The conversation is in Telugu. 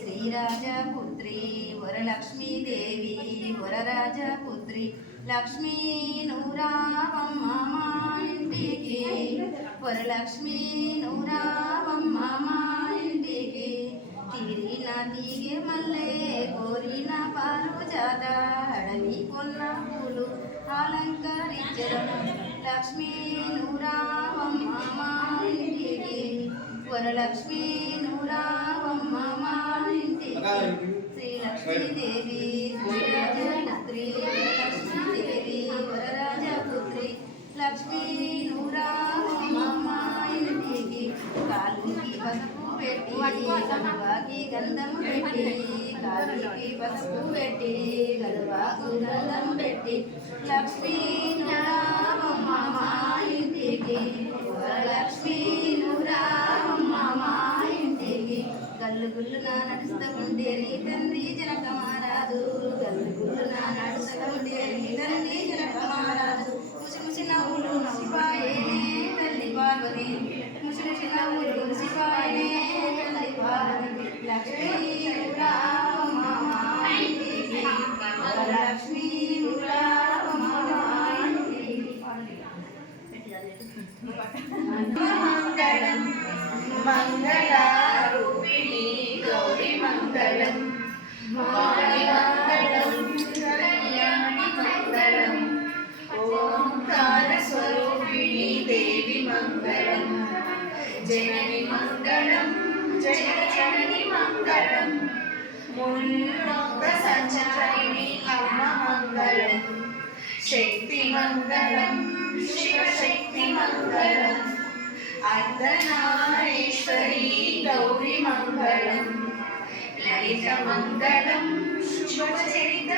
శ్రీరాజపుత్రి వరలక్ష్మీదేవి వరరాజపుత్రి లక్ష్మీ నూరావమ్మ మా ఇంటికి వరలక్ష్మీ నూరావమ్మ మా ఇంటికి తీరిన తీగే మల్లె కోరిన పారుజాత అడవి కొన్న పూలు అలంకరించడం లక్ష్మీ నూరావమ్మ మా ఇంటికి వరలక్ష్మీ నూరావమ్మ మా ఇంటికి శ్రీ లక్ష్మీదేవి శ్రీరాజపుత్రి వరలక్ష్మీదేవి వరరాజపుత్రి లక్ష్మీ నూరావమ్మ మా ఇంటికి కాలుకి పసుపు పెట్టి గలువాకి గంధం పెట్టి కాలుకి పసుపు పెట్టి గలువాకు గంధం పెట్టి లక్ష్మీ నూరావమ్మ మా ఇంటికి వరలక్ష్మీ నూరావమ్మ మా ఇంటికి గల్లు గుల్లున నడుస్తూ ఉంటే నీ తండ్రి జనక మహారాజు గల్లు గుల్లున నడుస్తూ ఉంటే నీ తండ్రి జనక మహారాజు ముసి ముసి నవ్వులు ముసిపాయే తల్లి పార్వతి ముసి ముసి నవ్వులు ముసిపాయే తల్లి పార్వతి లక్ష్మీ నూరావమ్మ మా ఇంటికి వరలక్ష్మీ నూరావమ్మ మా ఇంటికి మంగళం మంగళారూపిణి గౌరీ మంగళం మాణి మంగళం కళ్యాణి మంగళం ఓంకార స్వరూపిణి దేవి మంగళం జనని మంగళం జగజ్జనని మంగళం ముల్లోక సంచారిణి అమ్మ మంగళం శక్తి మంగళం శివశక్తి మంగళం अर्धनारीश्वरी गौरी मंगलम ललित मंगलम शुभचरित